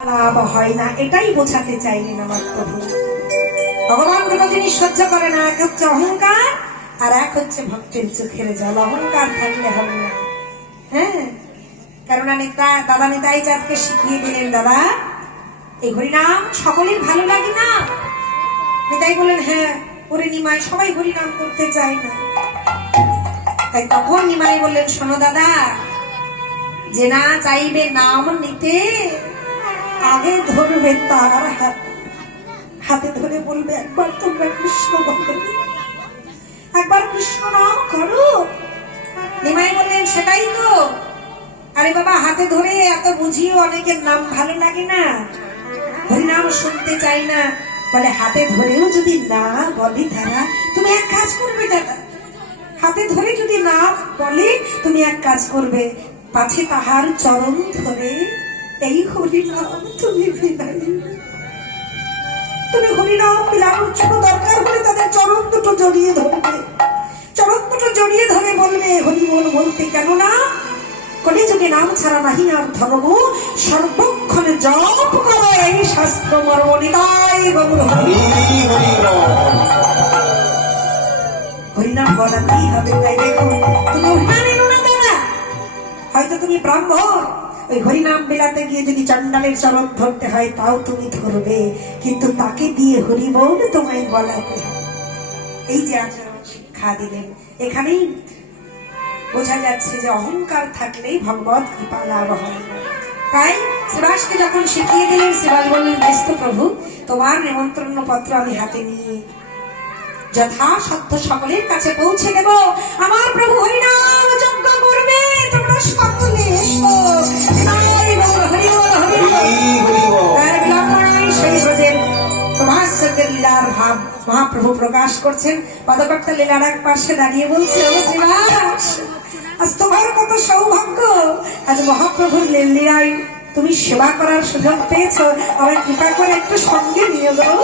লাভ হয় না, এটাই বোঝাতে চাইলেন আমার প্রভু। ভগবান কোনো জিনিস সহ্য করে না, এক হচ্ছে অহংকার আর এক হচ্ছে ভক্তের চোখের জল। অহংকার থাকলে হবে না। হ্যাঁ, কেননা দাদা নিতাই চাঁদকে শিখিয়ে দিলেন, দাদা এই হরিনাম সকলের ভালো লাগে না। নিতাই বললেন, হ্যাঁ ওরে নিমাই, সবাই হরিনাম করতে চায় না। তাই তখন নিমাই বললেন, শোনো দাদা, যে না চাইবে নাম নিতে, আগে ধরবে তার হাতে ধরে বলবে, একবার তোমরা কৃষ্ণ বলো, একবার কৃষ্ণ নাম করো। নিমাই বললেন, সেটাই তো। আরে বাবা, হাতে ধরে এত বুঝিও অনেকের নাম ভালো লাগে না, হরিনাম শুনতে চাই না। বলে হাতে ধরেও যদি না বলি তারা, তুমি এক কাজ করবে দাদা, হাতে ধরে যদি না বলে তুমি এক কাজ করবে, পাছে তাহার চরণ ধরে এই হরিনাম তুমি বিলাইবে। তুমি হরিনাম বিলানোর জন্য দরকার হলে তাদের চরণ দুটো জড়িয়ে ধরবে, চরণ দুটো জড়িয়ে ধরে বলবে হরি বল বলতে, কেন না কলিযুগে নাম ছাড়া নাহি আর ধর্ম, সর্বক্ষণে জপ করে এই শাস্ত্র মর্ম। নিতাই গৌর হরিনাম বলাতেই হবে। তাই দেখুন, তুমি অভিমান এনো না দাদা, হয়তো তুমি ব্রাহ্মণ, ওই হরিনাম বিলাতে গিয়ে যদি চণ্ডালের চরণ ধরতে হয় তাও তুমি ধরবে, কিন্তু তাকে দিয়ে হরি বল তোমায় বলাতে হবে। এই যে আচরণ শিক্ষা দিলেন, এখানেই বোঝা যাচ্ছে যে অহংকার থাকলেই ভগবত কৃপা লাভ হয় না। তাই শ্রীবাসকে যখন শিখিয়ে দিলেন, শ্রীবাস বললেন, বেশ তো প্রভু, তোমার নিমন্ত্রণ পত্র আমি হাতে নিয়ে যথাসাধ্য সকলের কাছে পৌঁছে দেব। আমার প্রভু হরিনাম যজ্ঞ করবে, তোমরা সকলে এসো। সেই ব্রজের প্রভাস যজ্ঞের লীলার ভাব মহাপ্রভু প্রকাশ করছেন। পদকর্তা লীলার এক পার্শ্বে দাঁড়িয়ে বলছে, ও শ্রীবাস, আজ তোমার কত সৌভাগ্য, আজ মহাপ্রভুর লীলায় তুমি সেবা করার সুযোগ পেয়েছো, আমার কৃপা করে একটু সঙ্গে নিয়ে যাও।